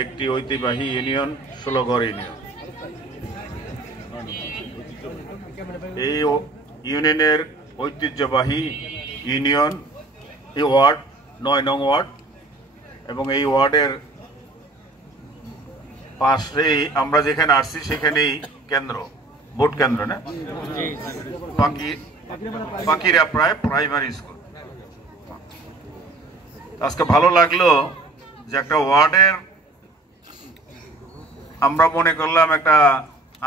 একটি ঐতিহ্যবাহী union ষোলগড় union. এই ইউনিয়নের ঐতিহ্যবাহী ইউনিয়ন, এই ওয়ার্ড ৯ নং ওয়ার্ড, এবং এই ওয়ার্ডের পাশেই আমরা যেখানে আসছি সেখানেই কেন্দ্র, ভোট কেন্দ্র না, পাকিরা প্রাইমারি স্কুল। আজকে ভালো লাগলো যে একটা ওয়ার্ডের আমরা মনে করলাম একটা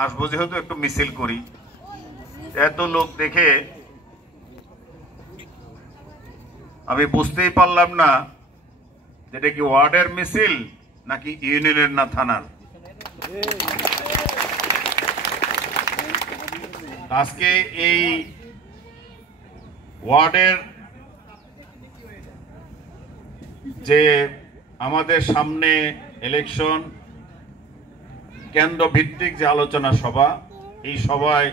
আসবো, যেহেতু একটু মিছিল করি, এত লোক দেখে আমি বুঝতেই পারলাম না যেটা কি ওয়ার্ডের মিছিল নাকি ইউনিয়নের না থানার। আজকে এই ওয়ার্ডের যে আমাদের সামনে ইলেকশন কেন্দ্র ভিত্তিক যে আলোচনা সভা, এই সভায়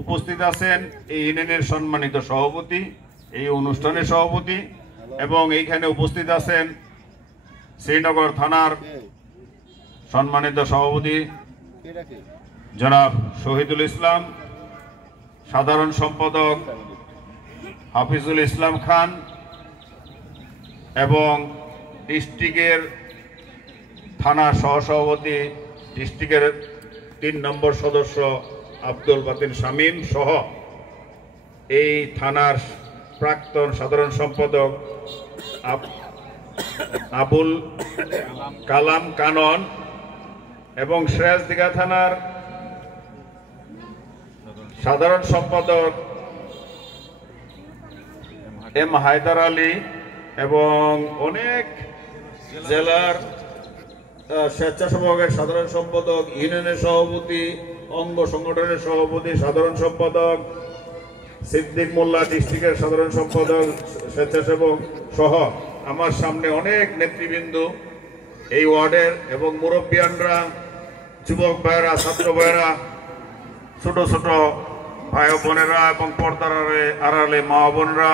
উপস্থিত আছেন এই ইউনিয়নের সম্মানিত সভাপতি, এই অনুষ্ঠানের সভাপতি, এবং এইখানে উপস্থিত আছেন শ্রীনগর থানার সম্মানিত সভাপতি জনাব শহীদুল ইসলাম, সাধারণ সম্পাদক হাফিজুল ইসলাম খান, এবং ডিস্ট্রিক্টের থানা সহসভাপতি, ডিস্ট্রিক্টের ৩ নম্বর সদস্য আব্দুল বাতিন শামীম সহ এই থানার প্রাক্তন সাধারণ সম্পাদক আবুল কালাম কানন, এবং সিরাজদিঘা থানার সাধারণ সম্পাদক এম হায়দার আলী, এবং অনেক জেলার স্বেচ্ছাসেবকের সাধারণ সম্পাদক, ইউনিয়নের সভাপতি, অঙ্গ সংগঠনের সভাপতি, সাধারণ সম্পাদক সিদ্দিক মোল্লা, ডিস্ট্রিক্টের সাধারণ সম্পাদক, স্বেচ্ছাসেবক সহ আমার সামনে অনেক নেতৃবৃন্দ এই ওয়ার্ডের, এবং মুরব্বিয়ানরা, যুবক ভাইয়েরা, ছাত্র ভাইয়েরা, ছোট ছোট ভাই বোনেরা, এবং পর্দার আড়ালে মা বোনরা,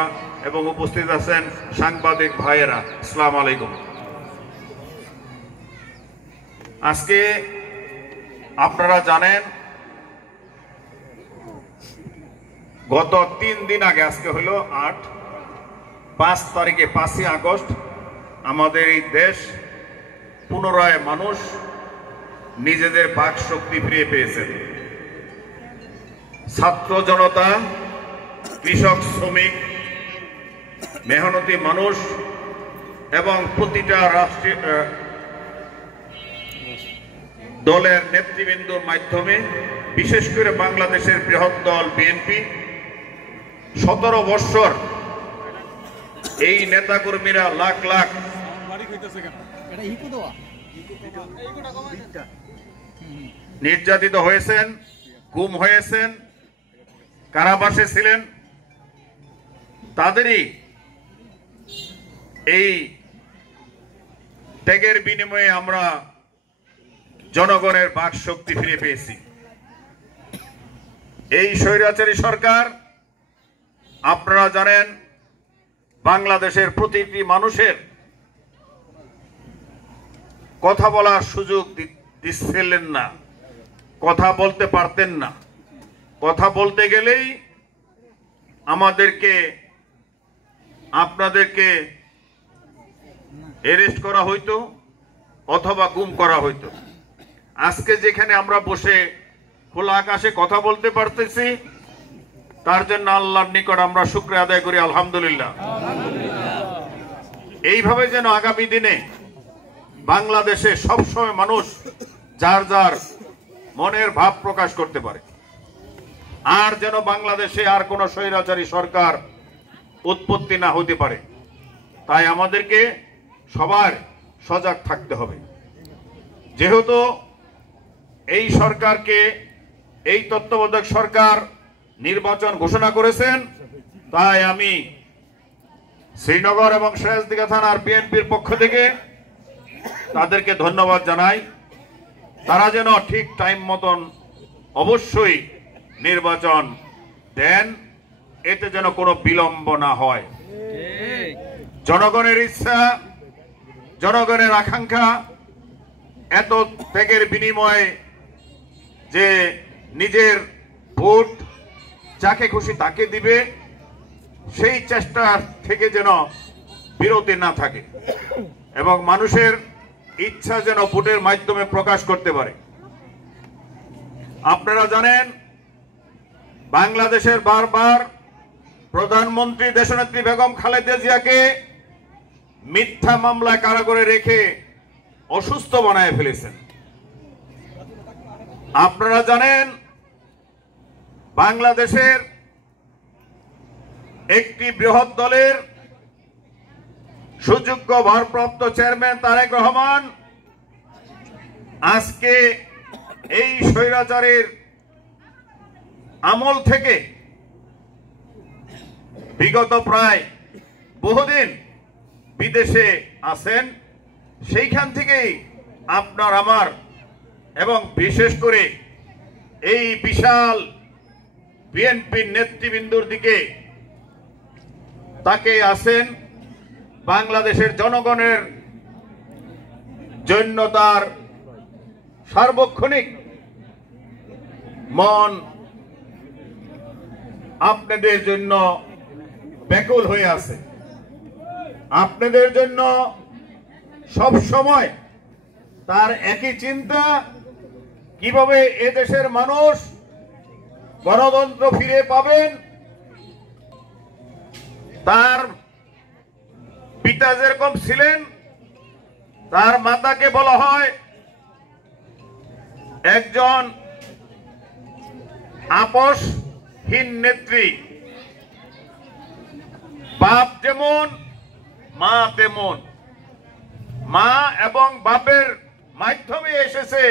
এবং উপস্থিত আছেন সাংবাদিক ভাইয়েরা, আসসালামু আলাইকুম। আজকে আপনারা জানেন গত 3 দিন আগে, আজকে হলো 5 তারিখে 5ই আগস্ট আমাদের এই দেশ পুনরায় মানুষ নিজেদের বাক শক্তি ফিরে পেয়েছে। ছাত্র জনতা, কৃষক, শ্রমিক, মেহনতি মানুষ এবং প্রতিটা রাষ্ট্রীয় দলের নেতৃবৃন্দর মাধ্যমে, বিশেষ করে বাংলাদেশের বৃহৎ দল বিএনপি 17 বৎসর এই নেতাকর্মীরা লাখ লাখ নির্যাতিত হয়েছেন, গুম হয়েছেন, কারাবাসে ছিলেন। তাদেরই এই ত্যাগের বিনিময়ে আমরা জনগণের বাক শক্তি ফিরে পেয়েছি। এই স্বৈরাচারী সরকার, আপনারা জানেন, বাংলাদেশের প্রতিটি মানুষের কথা বলার সুযোগ দিচ্ছিলেন না, কথা বলতে পারতেন না। কথা বলতে গেলেই আপনাদেরকে অ্যারেস্ট করা হইতো অথবা গুম করা হইতো। আজকে যেখানে আমরা বসে খোলা আকাশে কথা বলতে পারতেছি, তার জন্য আল্লাহর নিকট আমরা শুকরিয়া আদায় করি, আলহামদুলিল্লাহ। এইভাবে যেন আগামী দিনে বাংলাদেশে সবসময় মানুষ যার যার মনের ভাব প্রকাশ করতে পারে, আর যেন বাংলাদেশে আর কোন স্বৈরাচারী সরকার উৎপত্তি না হতে পারে। তাই আমাদেরকে সবার সজাগ থাকতে হবে। যেহেতু এই সরকারকে, এই তত্ত্বাবধায়ক সরকার নির্বাচন ঘোষণা করেছেন, তাই আমি শ্রীনগর এবং সিরাজদিঘা থানার বিএনপির পক্ষ থেকে তাদেরকে ধন্যবাদ জানাই। তারা যেন ঠিক টাইম মতন অবশ্যই নির্বাচন দেন, এতে যেন কোনো বিলম্ব না হয়। জনগণের ইচ্ছা, জনগণের আকাঙ্ক্ষা এত ত্যাগের বিনিময়ে যে নিজের ভোট যাকে খুশি তাকে দিবে, সেই চেষ্টা থেকে যেন বিরতি না থাকে এবং মানুষের ইচ্ছা যেন ভোটের মাধ্যমে প্রকাশ করতে পারে। আপনারা জানেন, বাংলাদেশের বারবার প্রধানমন্ত্রী দেশনেত্রী বেগম খালেদা জিয়াকে মিথ্যা মামলায় কারাগারে রেখে অসুস্থ বানায় ফেলেছেন। আপনারা জানেন, বাংলাদেশের একটি বৃহৎ দলের সুযোগ্য ভারপ্রাপ্ত চেয়ারম্যান তারেক রহমান আজকে এই স্বৈরাচারের আমল থেকে বিগত প্রায় বহুদিন বিদেশে আছেন। সেইখান থেকেই আপনার আমার এবং বিশেষ করে এই বিশাল বিএনপির নেতৃবৃন্দর দিকে তাকে আছেন। বাংলাদেশের জনগণের জন্য তার সার্বক্ষণিক মন আপনাদের জন্য ব্যাকুল হয়ে আছে। আপনাদের জন্য সব সময় তার একই চিন্তা, কিভাবে এদেশের মানুষ গণতন্ত্র ফিরে পাবেন। তার পিতা যেরকম ছিলেন, তার মাতাকে বলা হয় একজন আপোষহীন নেত্রী। বাপ যেমন মা তেমন, মা এবং বাপের মাধ্যমে এসেছে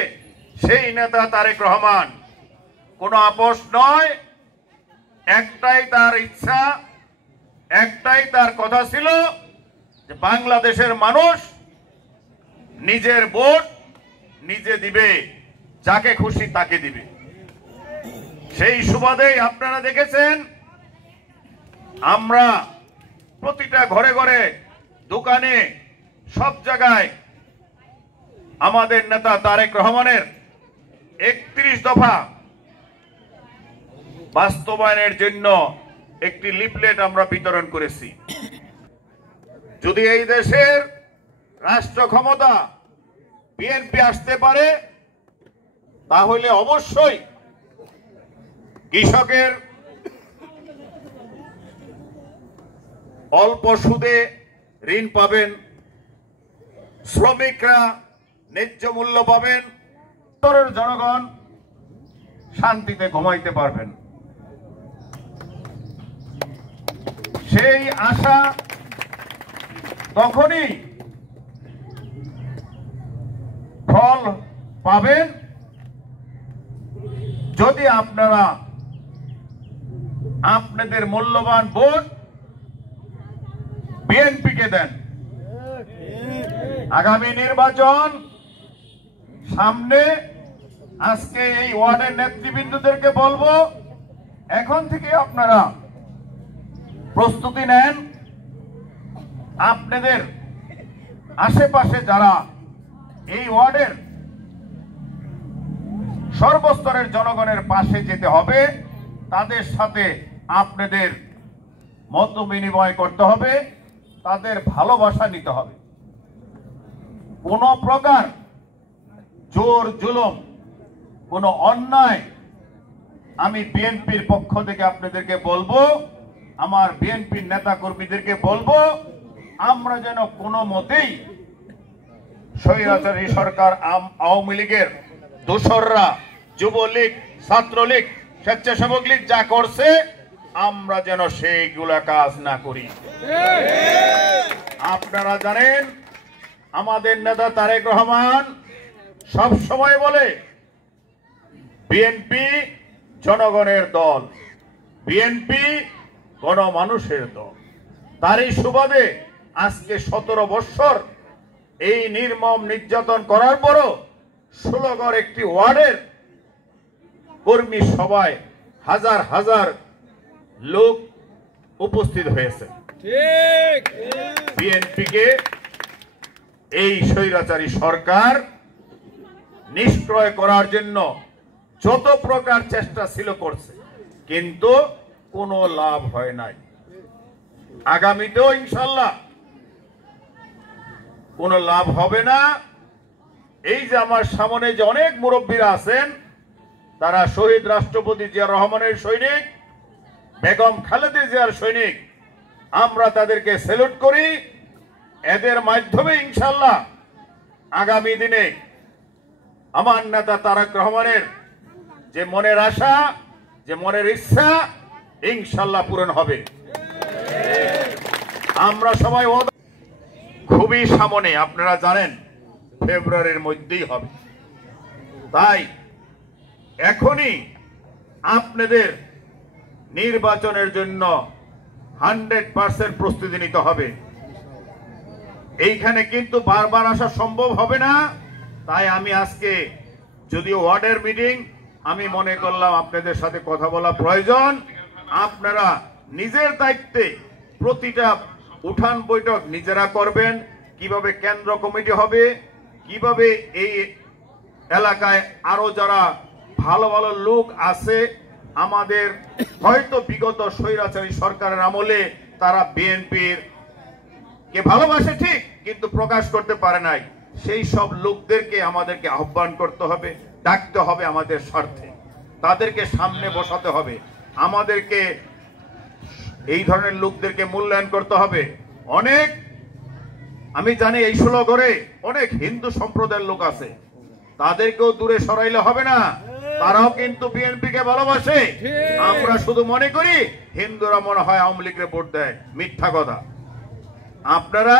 সেই নেতা তারেক রহমান। কোনো আপোষ নয়, একটাই তার ইচ্ছা, একটাই তার কথা ছিল যে বাংলাদেশের মানুষ নিজের ভোট নিজে দিবে, যাকে খুশি তাকে দিবে। সেই সুবাদেই আপনারা দেখেছেন, আমরা প্রতিটা ঘরে ঘরে, দোকানে, সব জায়গায় আমাদের নেতা তারেক রহমানের 31 দফা বাস্তবায়নের জন্য একটি লিফলেট আমরা বিতরণ করেছি। যদি এই দেশের রাষ্ট্র ক্ষমতা বিএনপি আসতে পারে, তাহলে অবশ্যই কৃষকের অল্প সুদে ঋণ পাবেন, শ্রমিকরা ন্যায্য মূল্য পাবেন, জনগণ শান্তিতে ঘুমাইতে পারবেন। সেই আশা তখনই ফল পাবেন যদি আপনারা আপনাদের মূল্যবান ভোট বিএনপিকে দেন। আগামী নির্বাচন সামনে, আজকে এই ওয়ার্ডের নেতৃবৃন্দদেরকে বলবো, এখন থেকে আপনারা প্রস্তুতি নেন। আপনাদের আশেপাশে যারা এই ওয়ার্ডের সর্বস্তরের জনগণের পাশে যেতে হবে, তাদের সাথে আপনাদের মত বিনিময় করতে হবে, তাদের ভালোবাসা নিতে হবে। কোন প্রকার জোর জুলুম, কোন অন্যায় আমি বিএনপির পক্ষ থেকে আপনাদেরকে বলবো, আমার বিএনপির নেতা কর্মীদেরকে বলবো, আমরা যেন কোনো মতেই স্বৈরাচারী সরকার আওয়ামী লীগের দোসররা, যুবলীগ, ছাত্রলীগ, স্বেচ্ছাসেবক লীগ যা করছে, আমরা যেন সেইগুলা কাজ না করি। আপনারা জানেন, আমাদের নেতা তারেক রহমান সব সময় বলে বিএনপি জনগণের দল, বিএনপি গণমানুষের দল। তারই সুবাদে আজকে 17 বৎসর এই নির্মম নির্যাতন করার পরও 16 গড় একটি ওয়ার্ডের কর্মী সভায় হাজার হাজার লোক উপস্থিত হয়েছে। বিএনপিকে এই স্বৈরাচারী সরকার নিষ্ক্রয় করার জন্য যত প্রকার চেষ্টা ছিল করছে, কিন্তু কোনো লাভ হয় নাই। আগামীতেও ইনশাল্লাহ কোনো লাভ হবে না। এই যে আমার সামনে যে অনেক মুরব্বীরা আছেন, তারা শহীদ রাষ্ট্রপতি জিয়া রহমানের সৈনিক, বেগম খালেদা জিয়ার সৈনিক। আমরা তাদেরকে স্যালুট করি। এদের মাধ্যমে ইনশাল্লাহ আগামী দিনে আমার নেতা তারেক রহমানের যে মনের আশা, যে মনের ইচ্ছা ইনশাল্লাহ পূরণ হবে। আমরা সবাই খুবই সামনে, আপনারা জানেন ফেব্রুয়ারির মধ্যেই হবে। তাই এখনই আপনাদের নির্বাচনের জন্য 100% প্রস্তুতি নিতে হবে। এইখানে কিন্তু বারবার আসা সম্ভব হবে না। তাই আমি আজকে, যদিও ওয়ার্ডের মিটিং, আমি মনে করলাম আপনাদের সাথে কথা বলা প্রয়োজন। আপনারা নিজের দায়িত্বে প্রতিটা উঠান বৈঠক নিজেরা করবেন। কিভাবে কেন্দ্র কমিটি হবে, কিভাবে এই এলাকায় আরো যারা ভালো ভালো লোক আছে, আমাদের হয়তো বিগত স্বৈরাচারী সরকারের আমলে তারা বিএনপির কে ভালোবাসে ঠিক, কিন্তু প্রকাশ করতে পারে নাই, সেই সব লোকদেরকে আমাদেরকে আহ্বান করতে হবে, ডাকতে হবে আমাদের স্বার্থে। তাদেরকে সামনে বসাতে হবে। আমাদেরকে এই ধরনের লোকদেরকে মূল্যায়ন করতে হবে। অনেক, আমি জানি এই 16 ঘরে অনেক হিন্দু সম্প্রদায়ের লোক আছে, তাদেরকেও দূরে সরাইলে হবে না। তারাও কিন্তু বিএনপি কে ভালোবাসে। আমরা শুধু মনে করি হিন্দুরা মনে হয় আওয়ামী লীগের ভোট দেয়, মিথ্যা কথা। আপনারা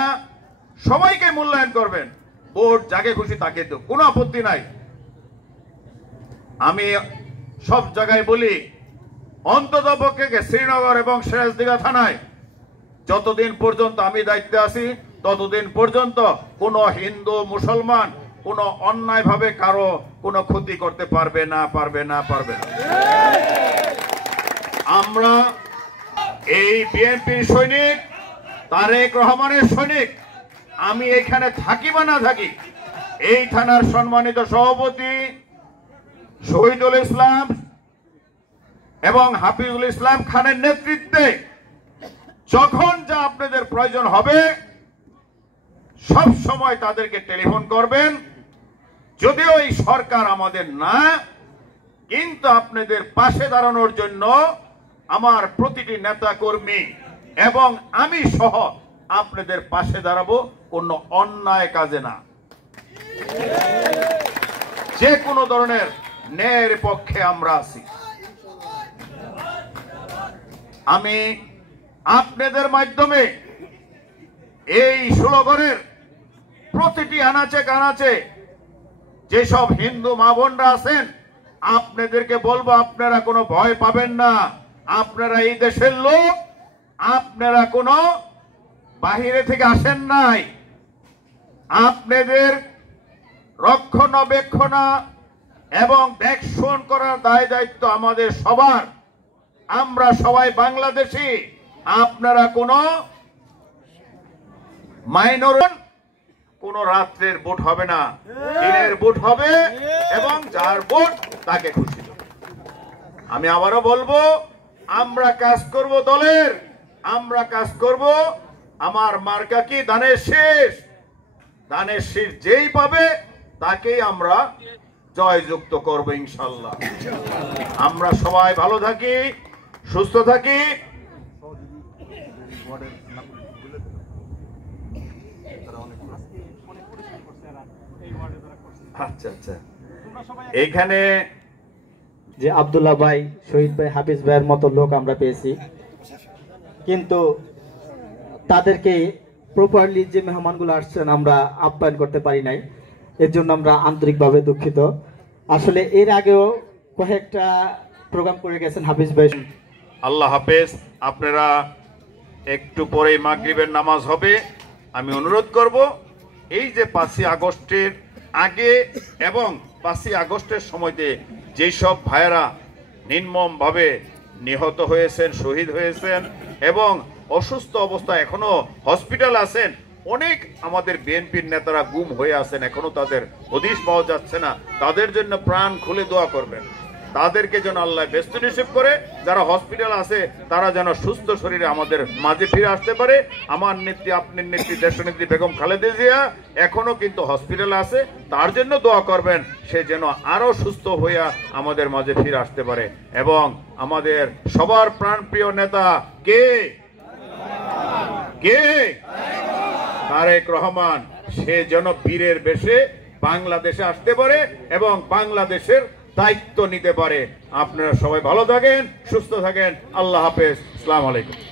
সবাইকে মূল্যায়ন করবেন, ভোট যাকে খুশি তাকে দেব, কোনো আপত্তি নাই। আমি সব জায়গায় বলি, অন্তত পক্ষে শ্রীনগর এবং সিরাজদিঘা থানায় যতদিন পর্যন্ত আমি দায়িত্বে আছি, ততদিন পর্যন্ত কোনো হিন্দু মুসলমান কোনো অন্যায় ভাবে কারো কোনো ক্ষতি করতে পারবে না। আমরা এই বিএনপির সৈনিক, তারেক রহমানের সৈনিক। আমি এখানে থাকি বা না থাকি, এই থানার সম্মানিত সভাপতি শহীদুল ইসলাম এবং হাফিজুল ইসলাম খানের নেতৃত্বে যখন যা আপনাদের প্রয়োজন হবে সব সময় তাদেরকে টেলিফোন করবেন। যদিও এই সরকার আমাদের না, কিন্তু আপনাদের পাশে দাঁড়ানোর জন্য আমার প্রতিটি নেতা কর্মী এবং আমি সহ আপনাদের পাশে দাঁড়াবো, কোনো অন্যায় কাজে না, যে কোনো ধরনের ন্যায়ের পক্ষে আমরা আছি। আমি আপনাদের মাধ্যমে এই 16 ঘরের প্রতিটি আনাচে কানাচে যেসব হিন্দু মা বোনরা আছেন, আপনাদেরকে বলবো আপনারা কোনো ভয় পাবেন না। আপনারা এই দেশের লোক, আপনারা কোনো বাহিরে থেকে আসেন নাই। আপনাদের রক্ষণাবেক্ষণ এবং দেখশন করার দায় দায়িত্ব আমাদের সবার। আমরা সবাই বাংলাদেশি। আপনারা কোনো মাইনর, কোন রাত্রের ভোট হবে না, দিনের ভোট হবে এবং যার ভোট তাকে খুশি। আমি আবারও বলবো, আমরা কাজ করব দলের, আমরা কাজ করব আমার মার্কা কি ধানের শীষ। ধানের শীষ যেই পাবে তাকেই আমরা জয়যুক্ত করব ইনশাআল্লাহ। আমরা সবাই ভালো থাকি, সুস্থ থাকি। আচ্ছা, এইখানে যে আব্দুল্লাহ ভাই, শহীদ ভাই, হাফিজ ভাইয়ের মতো লোক আমরা পেয়েছি, কিন্তু তাদেরকে প্রপারলি যে মেহমানগুলো আসছেন আমরা আপ্যায়ন করতে পারি নাই। এর জন্য আমরা আন্তরিকভাবে দুঃখিত। আসলে এর আগেও কয়েকটা প্রোগ্রাম করে গেছেন হাফিজ ভাই। আল্লাহ হাফেজ। আপনারা একটু পরে মাগরিবের নামাজ হবে। আমি অনুরোধ করব, এই যে 5ই আগস্টের আগে এবং 5ই আগস্টের সময়তে যেসব ভাইয়েরা নির্মমভাবে নিহত হয়েছেন, শহীদ হয়েছেন এবং অসুস্থ অবস্থায় এখনো হসপিটাল আছেন, অনেক আমাদের বিএনপির নেতারা গুম হয়ে আছেন, এখনো তাদের হদিশ পাওয়া যাচ্ছে না। তাদের জন্য প্রাণ খুলে দোয়া করবেন, তাদেরকে যেন আল্লাহ ব্যস্ত নিষেধ করে। যারা হসপিটাল আছে তারা যেন সুস্থ শরীরে আমাদের মাঝে ফিরে আসতে পারে। আমার নেত্রী, আপনার নেত্রী, দেশনেত্রী বেগম খালেদা জিয়া এখনো কিন্তু হসপিটালে আছে, তার জন্য দোয়া করবেন, সে যেন আরো সুস্থ হইয়া আমাদের মাঝে ফিরে আসতে পারে। এবং আমাদের সবার প্রাণপ্রিয় নেতা কে কে তারেক রহমান, সে যেন বীরের বেশে বাংলাদেশে আসতে পারে এবং বাংলাদেশের দায়িত্ব নিতে পারে। আপনারা সবাই ভালো থাকেন, সুস্থ থাকেন। আল্লাহ হাফেজ, আসসালামু আলাইকুম।